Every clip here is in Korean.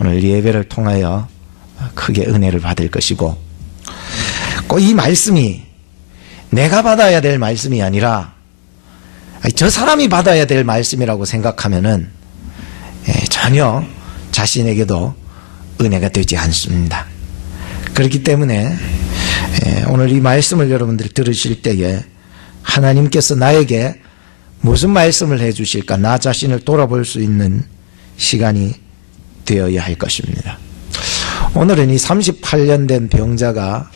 오늘 예배를 통하여 크게 은혜를 받을 것이고, 꼭 이 말씀이 내가 받아야 될 말씀이 아니라 저 사람이 받아야 될 말씀이라고 생각하면은 전혀 자신에게도 은혜가 되지 않습니다. 그렇기 때문에 오늘 이 말씀을 여러분들이 들으실 때에 하나님께서 나에게 무슨 말씀을 해주실까, 나 자신을 돌아볼 수 있는 시간이 되어야 할 것입니다. 오늘은 이 38년 된 병자가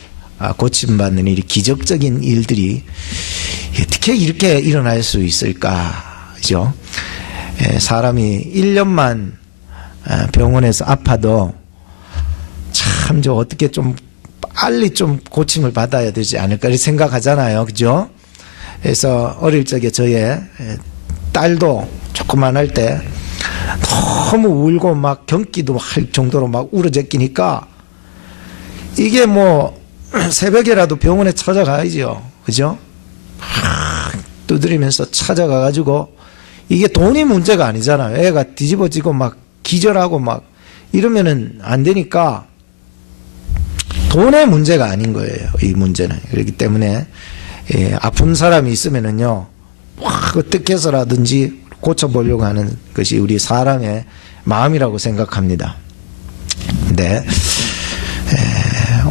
고침받는 일이, 기적적인 일들이 어떻게 이렇게 일어날 수 있을까, 그죠? 사람이 1년만 병원에서 아파도 참 어떻게 좀 빨리 좀 고침을 받아야 되지 않을까 이렇게 생각하잖아요, 그죠? 그래서 어릴 적에 저의 딸도 조그만 할 때 너무 울고 막 경기도 할 정도로 막 울어제끼니까 이게 뭐 새벽에라도 병원에 찾아가야죠, 그죠? 두드리면서 찾아가가지고, 이게 돈이 문제가 아니잖아요. 애가 뒤집어지고 막 기절하고 막 이러면은 안 되니까 돈의 문제가 아닌 거예요, 이 문제는. 그렇기 때문에 아픈 사람이 있으면은요, 어떻게 해서라든지 고쳐보려고 하는 것이 우리 사람의 마음이라고 생각합니다. 근데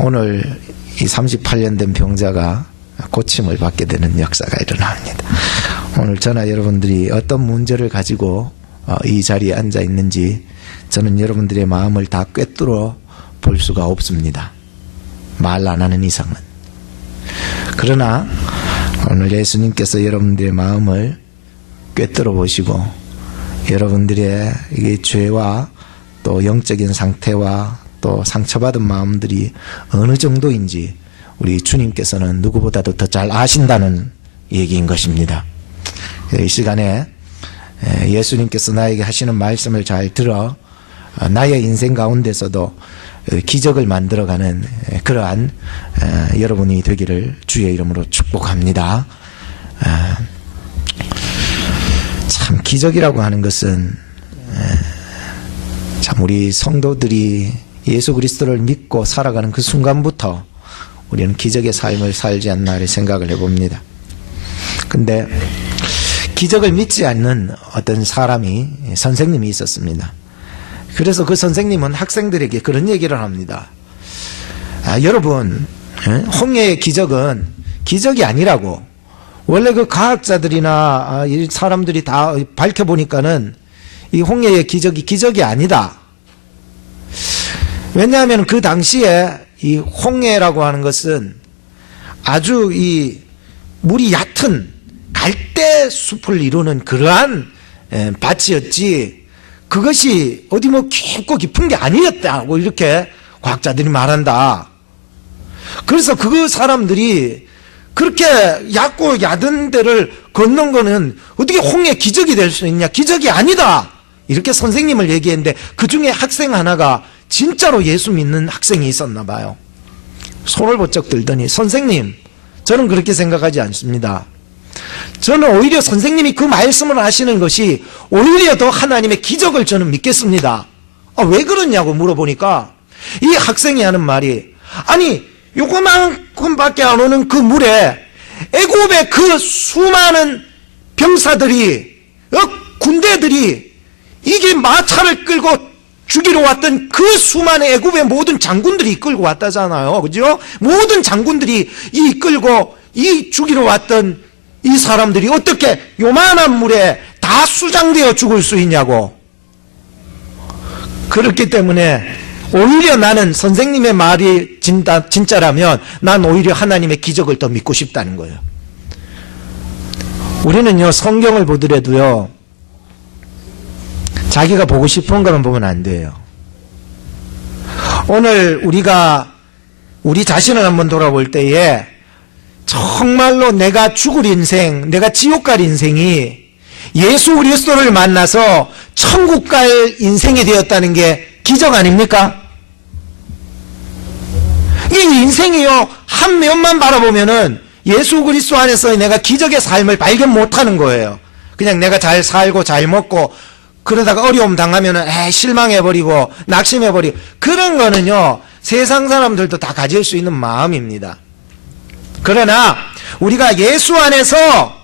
오늘 이 38년 된 병자가 고침을 받게 되는 역사가 일어납니다. 오늘 저나 여러분들이 어떤 문제를 가지고 이 자리에 앉아 있는지 저는 여러분들의 마음을 다 꿰뚫어 볼 수가 없습니다, 말 안 하는 이상은. 그러나 오늘 예수님께서 여러분들의 마음을 꿰뚫어 보시고, 여러분들의 이 죄와 또 영적인 상태와 또 상처받은 마음들이 어느 정도인지 우리 주님께서는 누구보다도 더 잘 아신다는 얘기인 것입니다. 이 시간에 예수님께서 나에게 하시는 말씀을 잘 들어 나의 인생 가운데서도 기적을 만들어가는 그러한 여러분이 되기를 주의 이름으로 축복합니다. 참 기적이라고 하는 것은 참 우리 성도들이 예수 그리스도를 믿고 살아가는 그 순간부터 우리는 기적의 삶을 살지 않나 생각을 해봅니다. 근데 기적을 믿지 않는 어떤 사람이, 선생님이 있었습니다. 그래서 그 선생님은 학생들에게 그런 얘기를 합니다. 여러분, 홍해의 기적은 기적이 아니라고. 원래 그 과학자들이나 이 사람들이 다 밝혀보니까는 이 홍해의 기적이 아니다. 왜냐하면 그 당시에 이 홍해라고 하는 것은 아주 이 물이 얕은 갈대 숲을 이루는 그러한 밭이었지, 그것이 어디 뭐 깊고 깊은 게 아니었다고 이렇게 과학자들이 말한다. 그래서 그 사람들이 그렇게 얕고 얕은 데를 걷는 거는 어떻게 홍해 기적이 될 수 있냐, 기적이 아니다, 이렇게 선생님을 얘기했는데, 그 중에 학생 하나가 진짜로 예수 믿는 학생이 있었나 봐요. 손을 번쩍 들더니, 선생님, 저는 그렇게 생각하지 않습니다. 저는 오히려 선생님이 그 말씀을 하시는 것이 오히려 더 하나님의 기적을 저는 믿겠습니다. 왜 그러냐고 물어보니까 이 학생이 하는 말이, 아니 요거만큼밖에 안 오는 그 물에 애굽의 그 수많은 병사들이, 군대들이, 이게 마차를 끌고 죽이러 왔던 그 수많은 애굽의 모든 장군들이 이끌고 왔다잖아요, 그죠? 모든 장군들이 이끌고 이 죽이러 왔던 이 사람들이 어떻게 요만한 물에 다 수장되어 죽을 수 있냐고. 그렇기 때문에 오히려 나는 선생님의 말이 진짜라면 난 오히려 하나님의 기적을 더 믿고 싶다는 거예요. 우리는요, 성경을 보더라도요, 자기가 보고 싶은 것만 보면 안 돼요. 오늘 우리가 우리 자신을 한번 돌아볼 때에 정말로 내가 죽을 인생, 내가 지옥 갈 인생이 예수 그리스도를 만나서 천국 갈 인생이 되었다는 게 기적 아닙니까? 이 인생이요, 한 면만 바라보면은 예수 그리스도 안에서 내가 기적의 삶을 발견 못하는 거예요. 그냥 내가 잘 살고 잘 먹고 그러다가 어려움 당하면은 실망해버리고 낙심해버리고, 그런 거는요 세상 사람들도 다 가질 수 있는 마음입니다. 그러나 우리가 예수 안에서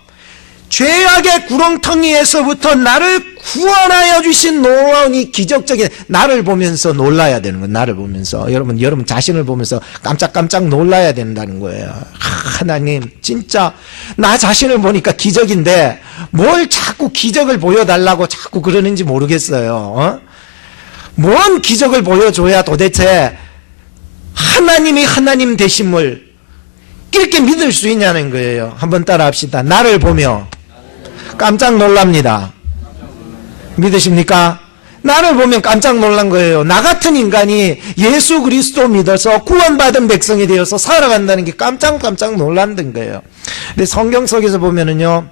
죄악의 구렁텅이에서부터 나를 구원하여 주신 놀라운 이 기적적인 나를 보면서 놀라야 되는 거예요. 나를 보면서 여러분 자신을 보면서 깜짝깜짝 놀라야 된다는 거예요. 하나님 진짜 나 자신을 보니까 기적인데 뭘 자꾸 기적을 보여달라고 자꾸 그러는지 모르겠어요. 뭔 기적을 보여줘야 도대체 하나님이 하나님 되심을 이렇게 믿을 수 있냐는 거예요. 한번 따라 합시다. 나를 보며 깜짝 놀랍니다. 믿으십니까? 나를 보면 깜짝 놀란 거예요. 나 같은 인간이 예수 그리스도 믿어서 구원받은 백성이 되어서 살아간다는 게 깜짝 놀란던 거예요. 근데 성경 속에서 보면은요,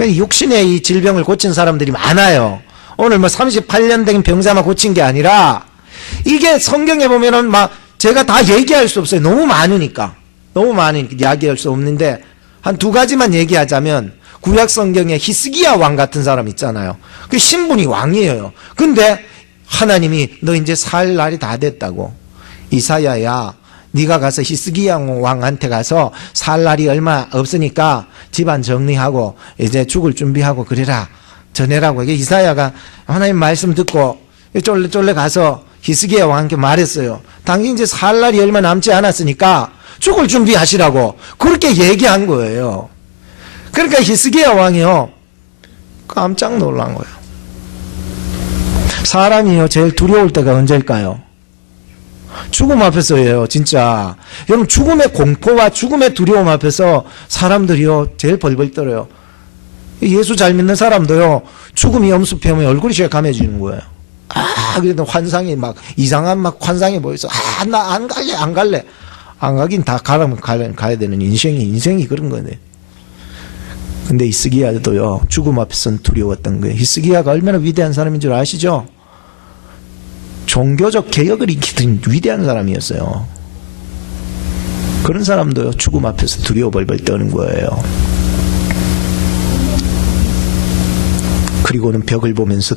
육신의 이 질병을 고친 사람들이 많아요. 오늘 뭐 38년 된 병자만 고친 게 아니라, 이게 성경에 보면은 막 제가 다 얘기할 수 없어요. 너무 많으니까 이야기할 수 없는데, 한 두 가지만 얘기하자면, 구약 성경에 히스기야 왕 같은 사람 있잖아요. 그 신분이 왕이에요. 근데 하나님이 너 이제 살 날이 다 됐다고. 이사야야, 네가 가서 히스기야 왕한테 가서 살 날이 얼마 없으니까 집안 정리하고 이제 죽을 준비하고 그래라. 전해라고. 이사야가 하나님 말씀 듣고 쫄래 가서 히스기야 왕한테 말했어요. 당신 이제 살 날이 얼마 남지 않았으니까 죽을 준비하시라고 그렇게 얘기한 거예요. 그러니까 히스기야 왕이요 깜짝 놀란 거예요. 사람이요 제일 두려울 때가 언제일까요? 죽음 앞에서예요. 진짜 여러분, 죽음의 공포와 죽음의 두려움 앞에서 사람들이요 제일 벌벌 떨어요. 예수 잘 믿는 사람도요 죽음이 엄습하면 얼굴이 제일 감해지는 거예요. 그래도 환상이 막 이상한 막 환상이 보여서 나 안 갈래. 안 가긴 다 가라면 가야 되는 인생이 그런 거네. 근데 히스기야도요 죽음 앞에서는 두려웠던 거예요. 히스기야가 얼마나 위대한 사람인 줄 아시죠? 종교적 개혁을 일으키던 위대한 사람이었어요. 그런 사람도요 죽음 앞에서 두려워 벌벌 떠는 거예요. 그리고는 벽을 보면서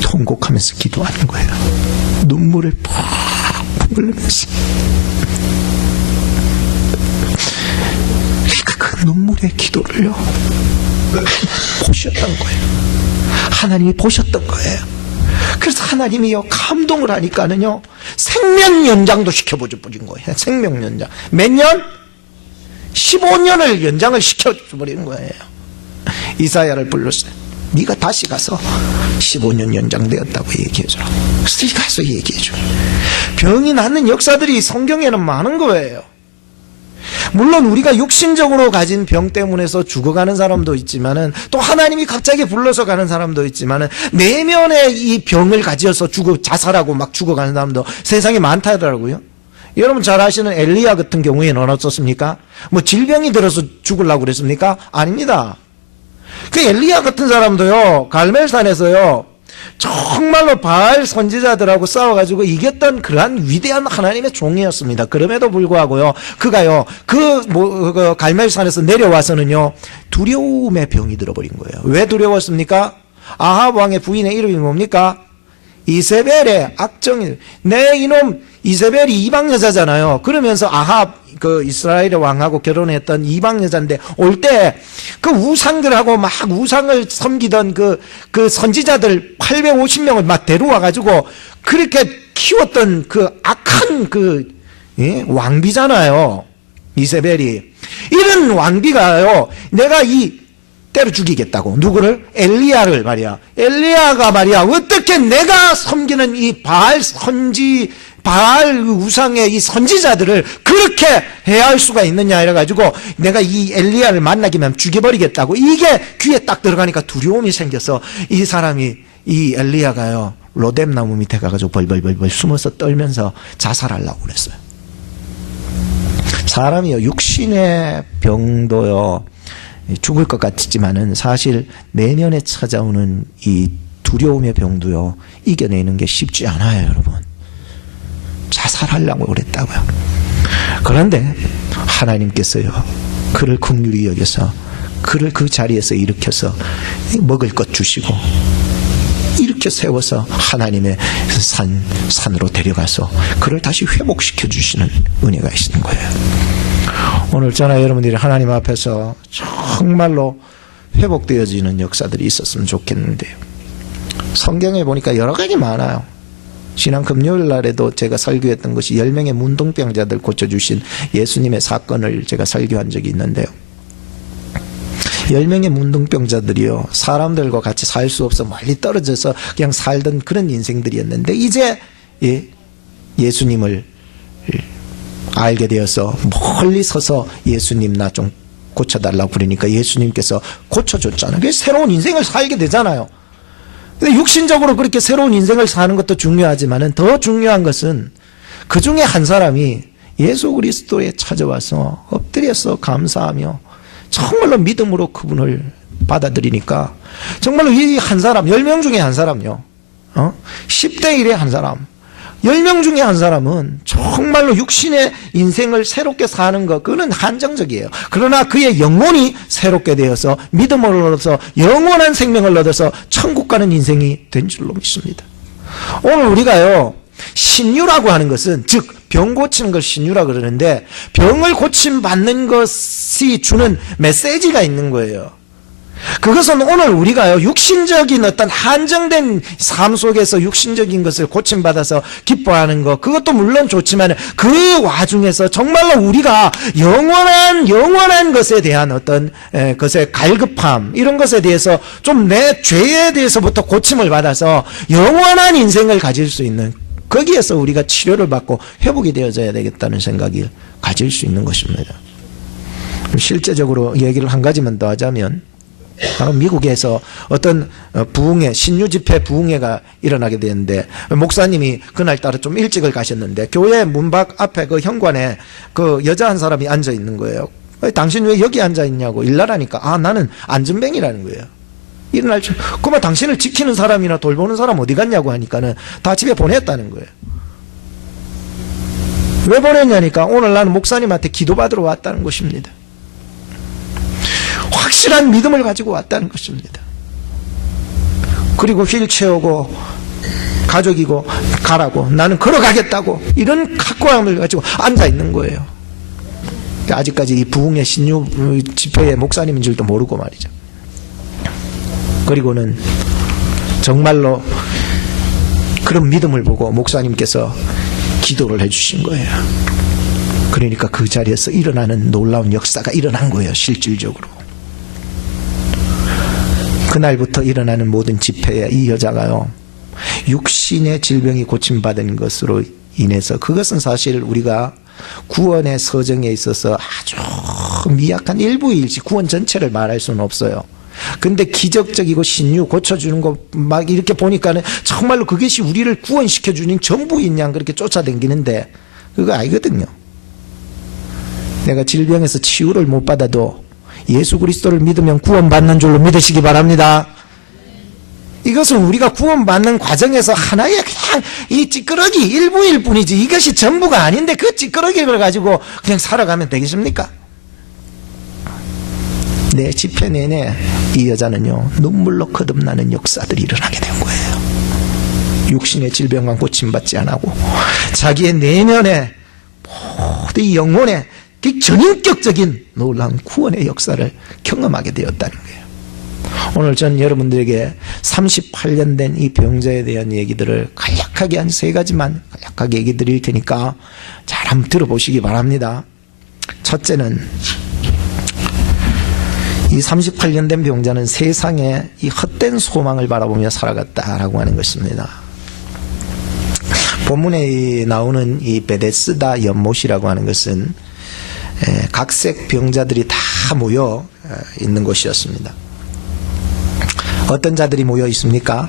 통곡하면서 기도하는 거예요. 눈물을 푹 흘리면서. 그 눈물의 기도를요 보셨던 거예요. 하나님이 보셨던 거예요. 그래서 하나님이요 감동을 하니까는요 생명 연장도 시켜버린 거예요. 생명 연장. 몇 년? 15년을 연장을 시켜버리는 거예요. 이사야를 불렀어요. 네가 다시 가서 15년 연장되었다고 얘기해줘라. 그래서 가서 얘기해줘라. 병이 낫는 역사들이 성경에는 많은 거예요. 물론 우리가 육신적으로 가진 병 때문에서 죽어가는 사람도 있지만은, 또 하나님이 갑자기 불러서 가는 사람도 있지만은, 내면의 이 병을 가지어서 자살하고 막 죽어가는 사람도 세상에 많다더라고요. 여러분 잘 아시는 엘리야 같은 경우에는 어떻습니까? 뭐 질병이 들어서 죽으려고 그랬습니까? 아닙니다. 그 엘리야 같은 사람도요 갈멜산에서요 정말로 바알 선지자들하고 싸워가지고 이겼던 그러한 위대한 하나님의 종이었습니다. 그럼에도 불구하고요 그가요 그 갈멜산에서 내려와서는요 두려움의 병이 들어버린 거예요. 왜 두려웠습니까? 아합 왕의 부인의 이름이 뭡니까? 이세벨의 악정이. 내 이놈 이세벨이 이방 여자잖아요. 그러면서 아합 그 이스라엘의 왕하고 결혼했던 이방 여자인데, 올 때 그 우상들하고 막 우상을 섬기던 그 선지자들 850명을 막 데려와 가지고 그렇게 키웠던 그 악한 왕비잖아요. 이세벨이. 이런 왕비가요 내가 때려 죽이겠다고. 누구를? 엘리야를 말이야. 엘리야가 말이야 어떻게 내가 섬기는 이 바알 우상의 이 선지자들을 그렇게 해야 할 수가 있느냐 이래가지고 내가 이 엘리야를 만나기만 죽여버리겠다고. 이게 귀에 딱 들어가니까 두려움이 생겨서 이 사람이, 이 엘리야가요 로뎀나무 밑에 가가지고 벌벌 숨어서 떨면서 자살하려고 그랬어요. 사람이요 육신의 병도요 죽을 것 같지만은 사실 내면에 찾아오는 이 두려움의 병도요 이겨내는 게 쉽지 않아요. 여러분, 자살하려고 그랬다고요. 그런데 하나님께서요 그를 긍휼히 여겨서 그를 그 자리에서 일으켜서 먹을 것 주시고 일으켜 세워서 하나님의 산으로 데려가서 그를 다시 회복시켜 주시는 은혜가 있는 거예요. 오늘 저나 여러분들이 하나님 앞에서 정말로 회복되어지는 역사들이 있었으면 좋겠는데요. 성경에 보니까 여러 가지 많아요. 지난 금요일 날에도 제가 설교했던 것이 10명의 문둥병자들 고쳐주신 예수님의 사건을 제가 설교한 적이 있는데요. 10명의 문둥병자들이요, 사람들과 같이 살 수 없어 멀리 떨어져서 그냥 살던 그런 인생들이었는데 이제 예수님을 알게 되어서 멀리 서서 예수님 나 좀 고쳐달라고 그러니까 예수님께서 고쳐줬잖아요. 그게 새로운 인생을 살게 되잖아요. 근데 육신적으로 그렇게 새로운 인생을 사는 것도 중요하지만 더 중요한 것은 그 중에 한 사람이 예수 그리스도에 찾아와서 엎드려서 감사하며 정말로 믿음으로 그분을 받아들이니까 정말로 이 한 사람, 10명 중에 한 사람요, 10대 1의 한 사람, 10명 중에 한 사람은 정말로 육신의 인생을 새롭게 사는 것, 그거는 한정적이에요. 그러나 그의 영혼이 새롭게 되어서 믿음을 얻어서 영원한 생명을 얻어서 천국 가는 인생이 된 줄로 믿습니다. 오늘 우리가요, 신유라고 하는 것은, 즉 병 고치는 걸 신유라고 그러는데, 병을 고침받는 것이 주는 메시지가 있는 거예요. 그것은 오늘 우리가요, 육신적인 어떤 한정된 삶 속에서 육신적인 것을 고침받아서 기뻐하는 것, 그것도 물론 좋지만 그 와중에서 정말로 우리가 영원한 것에 대한 어떤 것의 갈급함, 이런 것에 대해서 좀 내 죄에 대해서부터 고침을 받아서 영원한 인생을 가질 수 있는, 거기에서 우리가 치료를 받고 회복이 되어져야 되겠다는 생각을 가질 수 있는 것입니다. 실제적으로 얘기를 한 가지만 더 하자면, 바로 미국에서 어떤 부흥회, 신유 집회 부흥회가 일어나게 되는데, 목사님이 그날따라 좀 일찍을 가셨는데 교회 문밖 앞에 그 현관에 그 여자 한 사람이 앉아 있는 거예요. 당신 왜 여기 앉아 있냐고 일하라니까, 나는 안전뱅이라는 거예요. 일어날 줄, 그러면 당신을 지키는 사람이나 돌보는 사람 어디 갔냐고 하니까는 다 집에 보냈다는 거예요. 왜 보냈냐니까, 오늘 나는 목사님한테 기도받으러 왔다는 것입니다. 확실한 믿음을 가지고 왔다는 것입니다. 그리고 휠체어고 가족이고 가라고, 나는 걸어가겠다고, 이런 각오함을 가지고 앉아 있는 거예요. 아직까지 이 부흥회 신유 집회의 목사님인 줄도 모르고 말이죠. 그리고는 정말로 그런 믿음을 보고 목사님께서 기도를 해주신 거예요. 그러니까 그 자리에서 일어나는 놀라운 역사가 일어난 거예요. 실질적으로 그날부터 일어나는 모든 집회에 이 여자가요, 육신의 질병이 고침받은 것으로 인해서, 그것은 사실 우리가 구원의 서정에 있어서 아주 미약한 일부일지 구원 전체를 말할 수는 없어요. 근데 기적적이고 신유 고쳐주는 거 막 이렇게 보니까는 정말로 그것이 우리를 구원시켜주는 전부인 양 그렇게 쫓아다니는데 그거 아니거든요. 내가 질병에서 치유를 못 받아도 예수 그리스도를 믿으면 구원받는 줄로 믿으시기 바랍니다. 이것은 우리가 구원받는 과정에서 하나의 그냥 이 찌끄러기 일부일 뿐이지 이것이 전부가 아닌데 그 찌끄러기를 가지고 그냥 살아가면 되겠습니까? 내 집회 내내 이 여자는요, 눈물로 거듭나는 역사들이 일어나게 된 거예요. 육신의 질병만 고침받지 않고 자기의 내면에 모든 영혼에 전인격적인 놀라운 구원의 역사를 경험하게 되었다는 거예요. 오늘 전 여러분들에게 38년 된 이 병자에 대한 얘기들을 간략하게 한 3가지만 간략하게 얘기 드릴 테니까 잘 한번 들어보시기 바랍니다. 첫째는, 이 38년 된 병자는 세상에 이 헛된 소망을 바라보며 살아갔다라고 하는 것입니다. 본문에 나오는 이 베데스다 연못이라고 하는 것은 각색 병자들이 다 모여 있는 곳이었습니다. 어떤 자들이 모여 있습니까?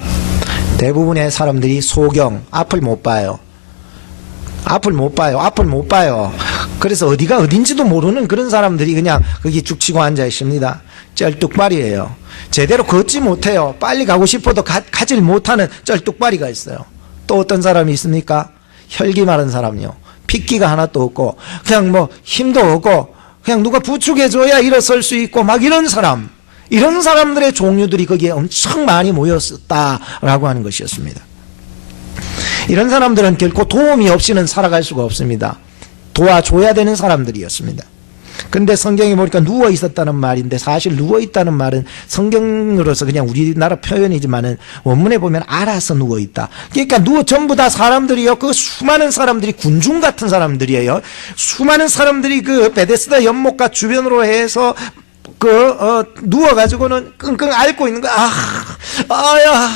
대부분의 사람들이 소경, 앞을 못 봐요. 앞을 못 봐요. 그래서 어디가 어딘지도 모르는 그런 사람들이 그냥 거기 죽치고 앉아 있습니다. 쩔뚝발이에요. 제대로 걷지 못해요. 빨리 가고 싶어도 가질 못하는 쩔뚝발이가 있어요. 또 어떤 사람이 있습니까? 혈기 마른 사람이요. 핏기가 하나도 없고 그냥 뭐 힘도 없고 그냥 누가 부축해줘야 일어설 수 있고 막 이런 사람, 이런 사람들의 종류들이 거기에 엄청 많이 모였었다라고 하는 것이었습니다. 이런 사람들은 결코 도움이 없이는 살아갈 수가 없습니다. 도와줘야 되는 사람들이었습니다. 근데 성경에 보니까 누워 있었다는 말인데, 사실 누워 있다는 말은 성경으로서 그냥 우리나라 표현이지만은 원문에 보면 알아서 누워 있다. 그러니까 전부 다 사람들이요, 그 수많은 사람들이 군중 같은 사람들이에요. 수많은 사람들이 그 베데스다 연못가 주변으로 해서 누워가지고는 끙끙 앓고 있는 거야. 아야.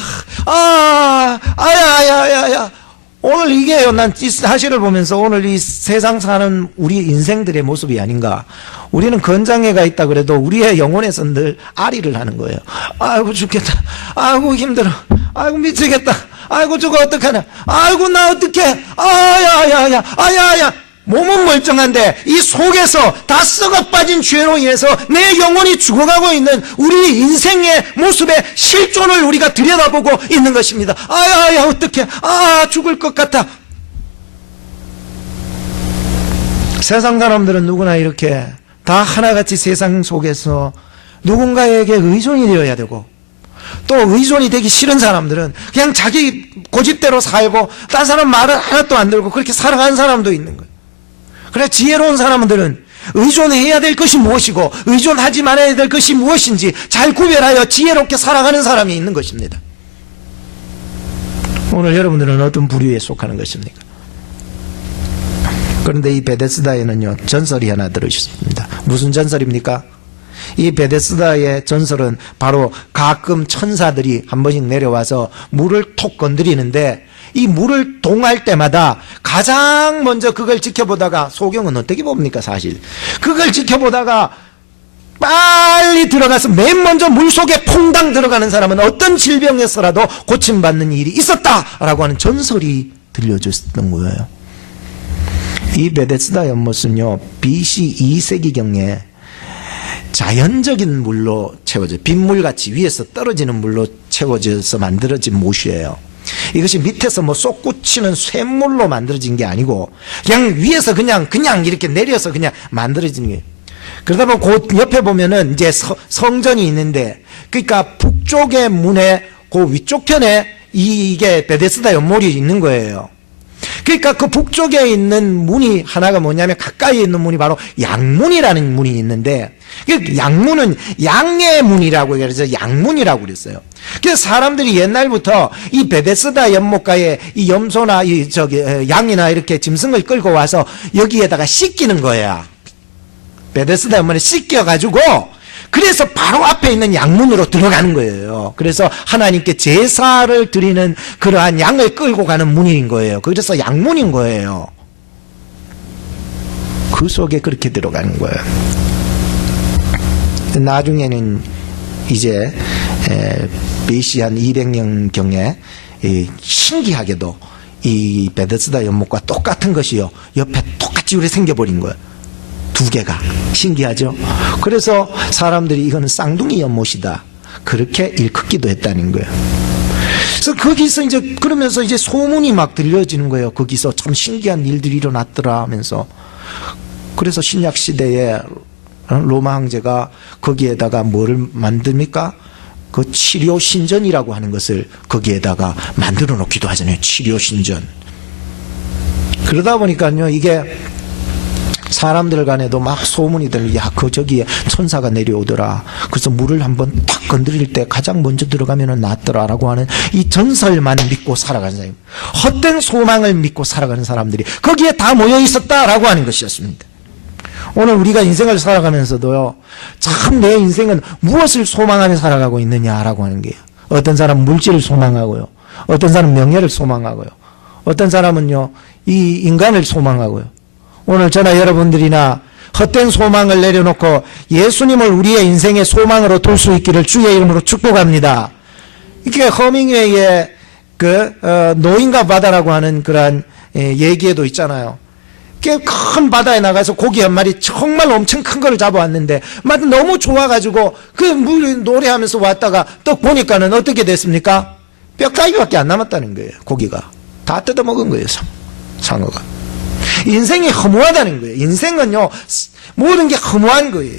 오늘 이게요, 난 이 사실을 보면서 오늘 이 세상 사는 우리 인생들의 모습이 아닌가. 우리는 건장해가 있다 그래도 우리의 영혼에서 늘 아리를 하는 거예요. 아이고 죽겠다. 아이고 힘들어. 아이고 미치겠다. 아이고 저거 어떡하냐. 아이고 나 어떡해. 아야. 몸은 멀쩡한데 이 속에서 다 썩어 빠진 죄로 인해서 내 영혼이 죽어가고 있는 우리 인생의 모습의 실존을 우리가 들여다보고 있는 것입니다. 아야 어떡해. 죽을 것 같아. 세상 사람들은 누구나 이렇게 다 하나같이 세상 속에서 누군가에게 의존이 되어야 되고, 또 의존이 되기 싫은 사람들은 그냥 자기 고집대로 살고 딴 사람 말을 하나도 안 들고 그렇게 살아가는 사람도 있는 거예요. 그래, 지혜로운 사람들은 의존해야 될 것이 무엇이고 의존하지 말아야 될 것이 무엇인지 잘 구별하여 지혜롭게 살아가는 사람이 있는 것입니다. 오늘 여러분들은 어떤 부류에 속하는 것입니까? 그런데 이 베데스다에는요, 전설이 하나 들어있습니다. 무슨 전설입니까? 이 베데스다의 전설은 바로 가끔 천사들이 한 번씩 내려와서 물을 톡 건드리는데, 이 물을 동할 때마다 가장 먼저 그걸 지켜보다가, 소경은 어떻게 봅니까 사실? 그걸 지켜보다가 빨리 들어가서 맨 먼저 물속에 퐁당 들어가는 사람은 어떤 질병에서라도 고침받는 일이 있었다라고 하는 전설이 들려줬던 거예요. 이 베데스다 연못은요, BC 2세기경에 자연적인 물로 채워져, 빗물같이 위에서 떨어지는 물로 채워져서 만들어진 못이에요. 이것이 밑에서 뭐 솟구치는 쇳물로 만들어진 게 아니고 그냥 위에서 그냥 이렇게 내려서 그냥 만들어진 게. 그러다 보면 그 옆에 보면은 이제 성전이 있는데, 그러니까 북쪽의 문의 그 위쪽 편에 이게 베데스다 연못이 있는 거예요. 그러니까 그 북쪽에 있는 문이 하나가 뭐냐면, 가까이에 있는 문이 바로 양문이라는 문이 있는데, 그 양문은 양의 문이라고 그래서 양문이라고 그랬어요. 그래서 사람들이 옛날부터 이 베데스다 연못가에 이 염소나 양이나 이렇게 짐승을 끌고 와서 여기에다가 씻기는 거야. 베데스다 연못에 씻겨가지고, 그래서 바로 앞에 있는 양문으로 들어가는 거예요. 그래서 하나님께 제사를 드리는 그러한 양을 끌고 가는 문인 거예요. 그래서 양문인 거예요. 그 속에 그렇게 들어가는 거예요. 나중에는 이제 BC 한 200년경에 신기하게도 이 베데스다 연못과 똑같은 것이요, 옆에 똑같이 우리 생겨버린 거예요. 두 개가. 신기하죠? 그래서 사람들이 이거는 쌍둥이 연못이다, 그렇게 일컫기도 했다는 거예요. 그래서 거기서 이제 그러면서 이제 소문이 막 들려지는 거예요. 거기서 참 신기한 일들이 일어났더라 하면서. 그래서 신약 시대에 로마 황제가 거기에다가 뭐를 만듭니까? 그 치료 신전이라고 하는 것을 거기에다가 만들어 놓기도 하잖아요. 치료 신전. 그러다 보니까요, 이게 사람들 간에도 막 소문이 들려. 야, 저기에 천사가 내려오더라. 그래서 물을 한번 탁 건드릴 때 가장 먼저 들어가면 낫더라라고 하는 이 전설만 믿고 살아가는 사람, 헛된 소망을 믿고 살아가는 사람들이 거기에 다 모여 있었다라고 하는 것이었습니다. 오늘 우리가 인생을 살아가면서도요, 참 내 인생은 무엇을 소망하며 살아가고 있느냐라고 하는 게요. 어떤 사람은 물질을 소망하고요, 어떤 사람은 명예를 소망하고요, 어떤 사람은요 이 인간을 소망하고요. 오늘 저나 여러분들이나 헛된 소망을 내려놓고 예수님을 우리의 인생의 소망으로 둘 수 있기를 주의 이름으로 축복합니다. 이게 허밍웨이의 노인과 바다라고 하는 그러한 얘기에도 있잖아요. 큰 바다에 나가서 고기 한 마리 정말 엄청 큰 걸 잡아왔는데 맛 너무 좋아가지고 그 물 노래하면서 왔다가 또 보니까는 어떻게 됐습니까? 뼈다귀밖에 안 남았다는 거예요. 고기가 다 뜯어먹은 거예요. 상어가. 인생이 허무하다는 거예요. 인생은요, 모든 게 허무한 거예요.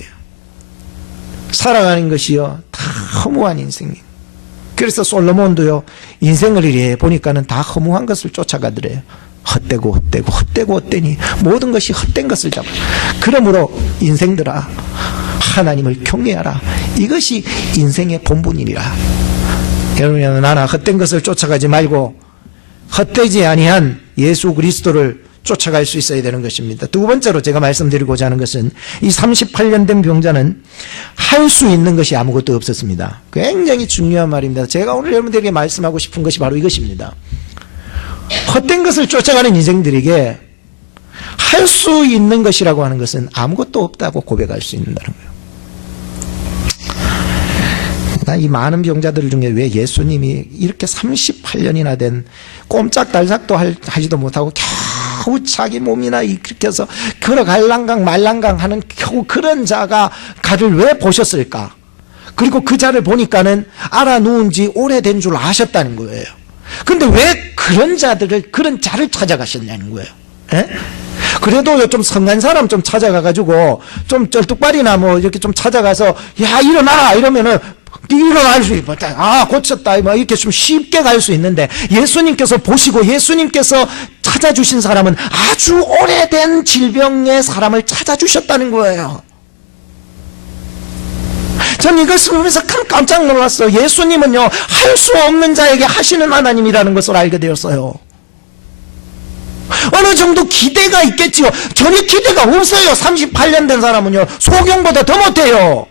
살아가는 것이요 다 허무한 인생이에요. 그래서 솔로몬도요 인생을 이래 보니까는 다 허무한 것을 쫓아가더래요. 헛되고 헛되니 모든 것이 헛된 것을 잡아. 그러므로 인생들아 하나님을 경외하라. 이것이 인생의 본분이니라. 여러분, 나나 헛된 것을 쫓아가지 말고 헛되지 아니한 예수 그리스도를 쫓아갈 수 있어야 되는 것입니다. 두 번째로 제가 말씀드리고자 하는 것은 이 38년 된 병자는 할 수 있는 것이 아무것도 없었습니다. 굉장히 중요한 말입니다. 제가 오늘 여러분들에게 말씀하고 싶은 것이 바로 이것입니다. 헛된 것을 쫓아가는 인생들에게 할 수 있는 것이라고 하는 것은 아무것도 없다고 고백할 수 있다는 거예요. 이 많은 병자들 중에 왜 예수님이 이렇게 38년이나 된 꼼짝달싹도 하지도 못하고 겨우 자기 몸이나 이렇게 해서 걸어갈랑강 말랑강 하는 겨우 그런 자가 가를 왜 보셨을까? 그리고 그 자를 보니까는 알아 누운 지 오래된 줄 아셨다는 거예요. 근데 왜 그런 자를 찾아가셨냐는 거예요. 예? 그래도 좀 성한 사람 좀 찾아가가지고 좀 쩔뚝발이나 뭐 이렇게 좀 찾아가서 야 일어나 이러면은 일어날 수 있다. 아 고쳤다 뭐 이렇게 좀 쉽게 갈 수 있는데 예수님께서 보시고 예수님께서 찾아주신 사람은 아주 오래된 질병의 사람을 찾아주셨다는 거예요. 전 이것을 보면서 깜짝 놀랐어요. 예수님은요 할 수 없는 자에게 하시는 하나님이라는 것을 알게 되었어요. 어느 정도 기대가 있겠지요. 전혀 기대가 없어요. 38년 된 사람은요 소경보다 더 못해요.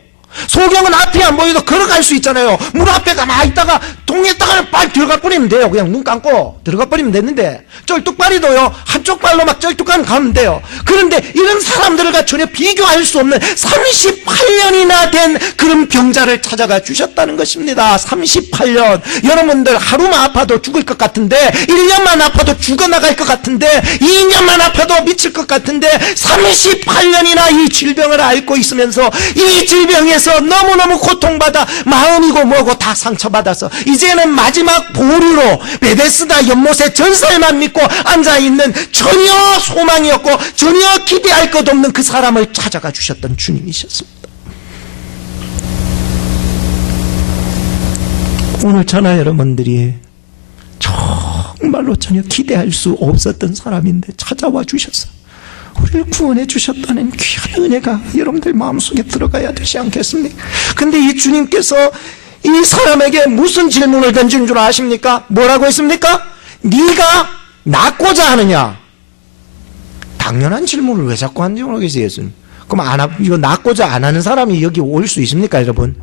소경은 앞이 안 보여도 걸어갈 수 있잖아요. 물 앞에 가만히 있다가 동에다가 빨리 들어가 버리면 돼요. 그냥 눈 감고 들어가 버리면 됐는데 쩔뚝발이도요 한쪽 발로 막 쩔뚝하면 가면 돼요. 그런데 이런 사람들과 전혀 비교할 수 없는 38년이나 된 그런 병자를 찾아가 주셨다는 것입니다. 38년. 여러분들 하루만 아파도 죽을 것 같은데 1년만 아파도 죽어나갈 것 같은데 2년만 아파도 미칠 것 같은데 38년이나 이 질병을 앓고 있으면서 이 질병에서 너무너무 고통받아 마음이고 뭐고 다 상처받아서 이제는 마지막 보루로 베데스다 연못에 전설만 믿고 앉아있는 전혀 소망이 없고 전혀 기대할 것 없는 그 사람을 찾아가 주셨던 주님이셨습니다. 오늘 저나 여러분들이 정말로 전혀 기대할 수 없었던 사람인데 찾아와 주셨어요. 우리를 구원해 주셨다는 귀한 은혜가 여러분들 마음속에 들어가야 되지 않겠습니까? 근데 이 주님께서 이 사람에게 무슨 질문을 던진 줄 아십니까? 뭐라고 했습니까? 네가 낫고자 하느냐? 당연한 질문을 왜 자꾸 하는지 모르겠어요. 예수님. 그럼 이거 낫고자 안 하는 사람이 여기 올 수 있습니까, 여러분?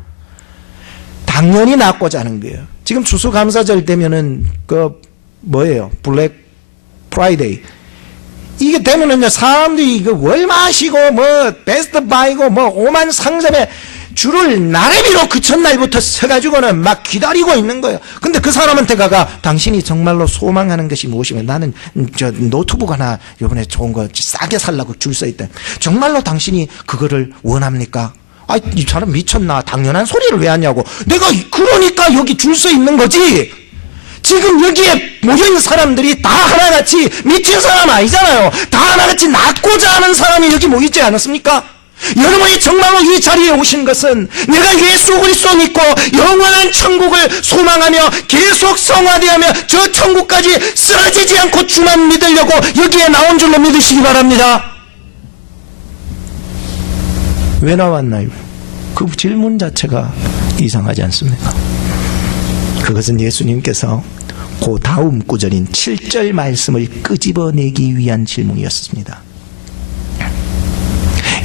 당연히 낫고자 하는 거예요. 지금 추수감사절 되면은 뭐예요? 블랙 프라이데이. 이게 되면은요, 사람들이 이거 월마시고, 베스트 바이고, 오만 상점에 줄을 나래비로 그 첫날부터 서가지고는 막 기다리고 있는 거예요. 근데 그 사람한테 당신이 정말로 소망하는 것이 무엇이면 나는 노트북 하나 요번에 좋은 거 싸게 살라고 줄 서 있다. 정말로 당신이 그거를 원합니까? 이 사람 미쳤나? 당연한 소리를 왜 하냐고. 내가 그러니까 여기 줄 서 있는 거지. 지금 여기에 모여있는 사람들이 다 하나같이 미친 사람 아니잖아요. 다 하나같이 낫고자 하는 사람이 여기 모이지 않았습니까? 여러분이 정말로 이 자리에 오신 것은 내가 예수 그리스도 믿고 영원한 천국을 소망하며 계속 성화되어며 저 천국까지 쓰러지지 않고 주만 믿으려고 여기에 나온 줄로 믿으시기 바랍니다. 왜 나왔나요? 그 질문 자체가 이상하지 않습니까? 그것은 예수님께서 그 다음 구절인 7절 말씀을 끄집어내기 위한 질문이었습니다.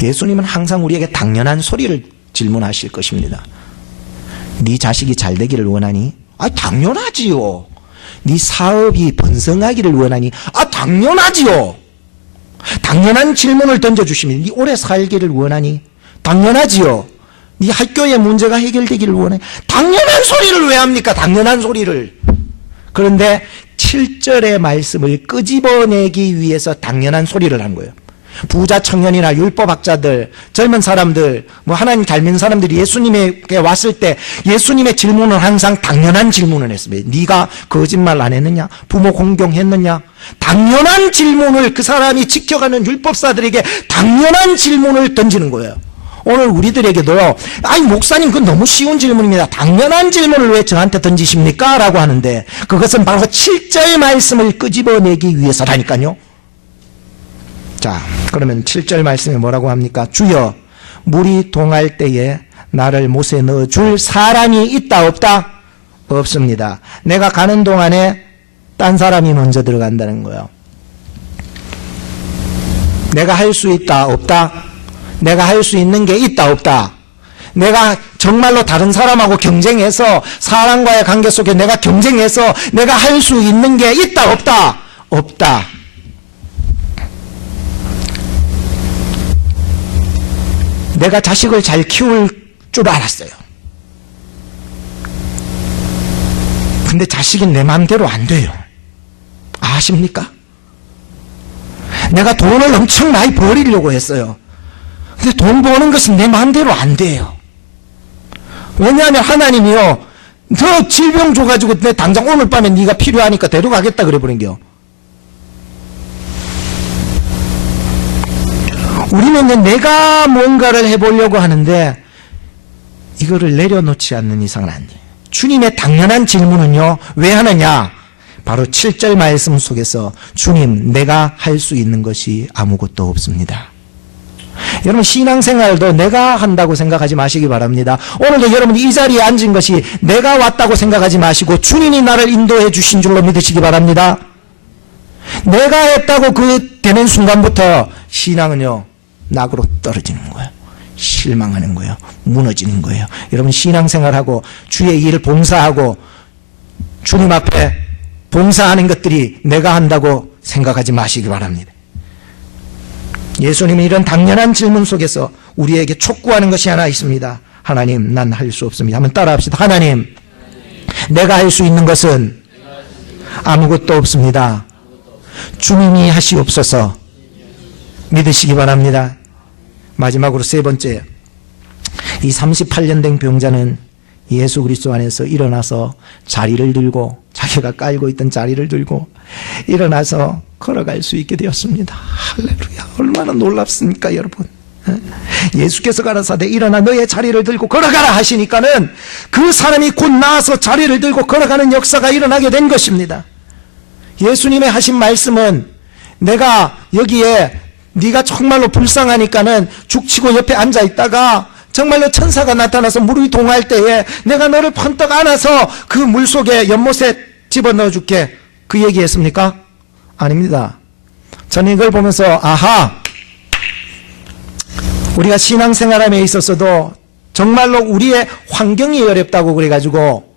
예수님은 항상 우리에게 당연한 소리를 질문하실 것입니다. 네 자식이 잘 되기를 원하니? 당연하지요. 네 사업이 번성하기를 원하니? 당연하지요. 당연한 질문을 던져주시면 네 오래 살기를 원하니? 당연하지요. 네 학교의 문제가 해결되기를 원해. 당연한 소리를 왜 합니까? 당연한 소리를. 그런데 7절의 말씀을 끄집어내기 위해서 당연한 소리를 한 거예요. 부자 청년이나 율법학자들, 젊은 사람들, 하나님 닮은 사람들이 예수님에게 왔을 때 예수님의 질문은 항상 당연한 질문을 했습니다. 네가 거짓말 안 했느냐? 부모 공경했느냐? 당연한 질문을 그 사람이 지켜가는 율법사들에게 당연한 질문을 던지는 거예요. 오늘 우리들에게도 아니 목사님 그건 너무 쉬운 질문입니다. 당연한 질문을 왜 저한테 던지십니까? 라고 하는데 그것은 바로 7절 말씀을 끄집어내기 위해서라니까요. 자, 그러면 7절 말씀에 뭐라고 합니까? 주여 물이 동할 때에 나를 못에 넣어줄 사람이 있다 없다? 없습니다. 내가 가는 동안에 딴 사람이 먼저 들어간다는 거예요. 내가 할 수 있다 없다? 내가 할 수 있는 게 있다 없다? 내가 정말로 다른 사람하고 경쟁해서 사람과의 관계 속에 내가 경쟁해서 내가 할 수 있는 게 있다 없다? 없다. 내가 자식을 잘 키울 줄 알았어요. 근데 자식은 내 마음대로 안 돼요. 아십니까? 내가 돈을 엄청 많이 벌이려고 했어요. 근데 돈 버는 것은 내 마음대로 안 돼요. 왜냐하면 하나님이요, 너 질병 줘가지고 내 당장 오늘 밤에 네가 필요하니까 데려가겠다 그래버린겨. 우리는 내가 뭔가를 해보려고 하는데 이거를 내려놓지 않는 이상은 안 돼요. 주님의 당연한 질문은요, 왜 하느냐? 바로 7절 말씀 속에서 주님, 내가 할 수 있는 것이 아무것도 없습니다. 여러분 신앙생활도 내가 한다고 생각하지 마시기 바랍니다. 오늘도 여러분이 이 자리에 앉은 것이 내가 왔다고 생각하지 마시고 주님이 나를 인도해 주신 줄로 믿으시기 바랍니다. 내가 했다고 그 되는 순간부터 신앙은요 낙으로 떨어지는 거예요. 실망하는 거예요. 무너지는 거예요. 여러분 신앙생활하고 주의 일 봉사하고 주님 앞에 봉사하는 것들이 내가 한다고 생각하지 마시기 바랍니다. 예수님이 이런 당연한 질문 속에서 우리에게 촉구하는 것이 하나 있습니다. 하나님, 난 할 수 없습니다. 한번 따라합시다. 하나님, 내가 할 수 있는 것은 아무것도 없습니다. 주님이 하시옵소서. 믿으시기 바랍니다. 마지막으로 세 번째, 이 38년 된 병자는 예수 그리스도 안에서 일어나서 자리를 들고, 자기가 깔고 있던 자리를 들고 일어나서 걸어갈 수 있게 되었습니다. 할렐루야. 얼마나 놀랍습니까 여러분. 예수께서 가라사대 일어나 너의 자리를 들고 걸어가라 하시니까는 그 사람이 곧 나와서 자리를 들고 걸어가는 역사가 일어나게 된 것입니다. 예수님의 하신 말씀은 내가 여기에 네가 정말로 불쌍하니까는 죽치고 옆에 앉아있다가 정말로 천사가 나타나서 물이 동할 때에 내가 너를 번떡 안아서 그 물속에 연못에 집어넣어 줄게, 그 얘기했습니까? 아닙니다. 저는 이걸 보면서 아하, 우리가 신앙생활함에 있어서도 정말로 우리의 환경이 어렵다고 그래가지고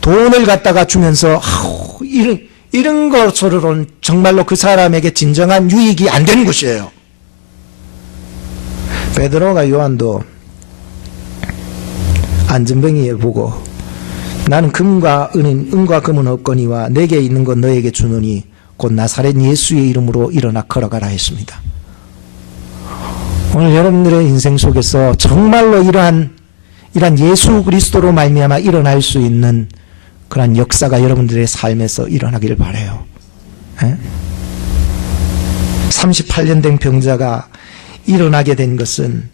돈을 갖다가 주면서 이런 것으로는 정말로 그 사람에게 진정한 유익이 안 되는 것이에요. 베드로가 요한도 안전뱅이에 보고 나는 은과 금은 없거니와 내게 있는 것 너에게 주노니 곧 나사렛 예수의 이름으로 일어나 걸어가라 했습니다. 오늘 여러분들의 인생 속에서 정말로 이러한 예수 그리스도로 말미암아 일어날 수 있는 그런 역사가 여러분들의 삶에서 일어나길 바라요. 38년 된 병자가 일어나게 된 것은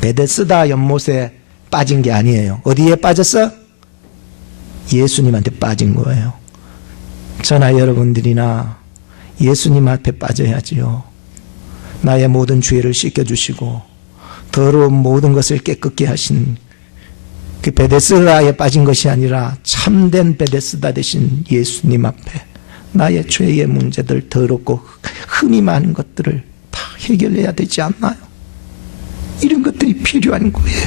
베데스다 연못에 빠진 게 아니에요. 어디에 빠졌어? 예수님한테 빠진 거예요. 저나 여러분들이나 예수님 앞에 빠져야지요. 나의 모든 죄를 씻겨주시고 더러운 모든 것을 깨끗게 하신 그 베데스다에 빠진 것이 아니라 참된 베데스다 되신 예수님 앞에 나의 죄의 문제들, 더럽고 흠이 많은 것들을 다 해결해야 되지 않나요? 이런 것들이 필요한 거예요.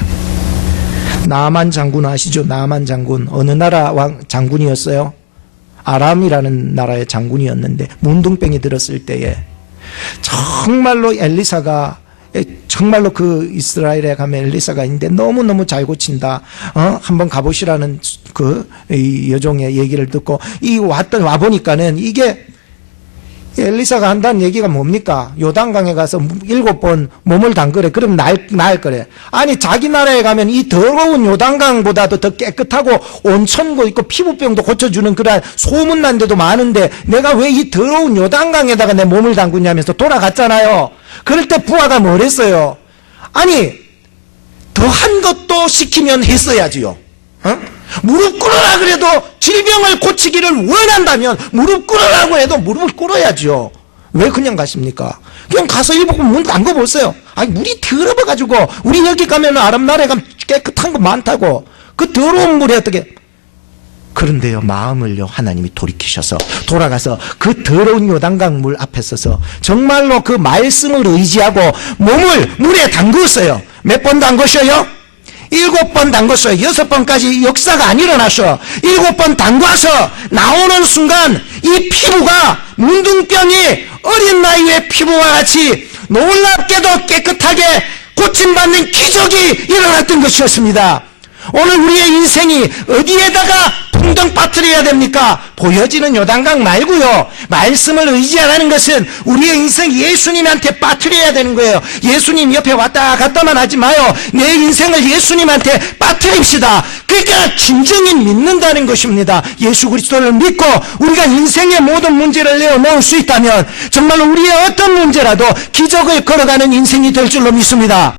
나만 장군 아시죠? 나만 장군. 어느 나라 장군이었어요? 아람이라는 나라의 장군이었는데 문둥병이 들었을 때에 정말로 엘리사가 정말로 그 이스라엘에 가면 엘리사가 있는데 너무너무 잘 고친다. 한번 가보시라는 그 여종의 얘기를 듣고 와보니까는 이게 엘리사가 한다는 얘기가 뭡니까? 요단강에 가서 7번 몸을 담그래. 그럼 나을 거래. 아니 자기 나라에 가면 이 더러운 요단강보다도 더 깨끗하고 온천도 있고 피부병도 고쳐주는 그런 소문난 데도 많은데 내가 왜 이 더러운 요단강에다가 내 몸을 담그냐면서 돌아갔잖아요. 그럴 때 부하가 뭐랬어요? 아니 더한 것도 시키면 했어야지요. 무릎 꿇으라 그래도 질병을 고치기를 원한다면 무릎 꿇으라고 해도 무릎을 꿇어야죠. 왜 그냥 가십니까? 그냥 가서 일곱 문 담궈보세요. 아니 물이 더러워가지고 우리 여기 가면 아랍 나라에 가면 깨끗한 거 많다고. 그 더러운 물에 어떻게. 그런데요, 마음을요 하나님이 돌이키셔서 돌아가서 그 더러운 요단강 물 앞에 서서 정말로 그 말씀을 의지하고 몸을 물에 담그었어요. 몇 번 담그셨어요? 7번 담궜어요. 6번까지 역사가 안 일어났어. 7번 담가서 나오는 순간 이 피부가 문둥병이 어린 나이에 피부와 같이 놀랍게도 깨끗하게 고침받는 기적이 일어났던 것이었습니다. 오늘 우리의 인생이 어디에다가 풍덩 빠뜨려야 됩니까? 보여지는 요단강 말고요. 말씀을 의지하라는 것은 우리의 인생 예수님한테 빠뜨려야 되는 거예요. 예수님 옆에 왔다 갔다만 하지 마요. 내 인생을 예수님한테 빠뜨립시다. 그러니까 진정히 믿는다는 것입니다. 예수 그리스도를 믿고 우리가 인생의 모든 문제를 내어놓을 수 있다면 정말로 우리의 어떤 문제라도 기적을 걸어가는 인생이 될 줄로 믿습니다.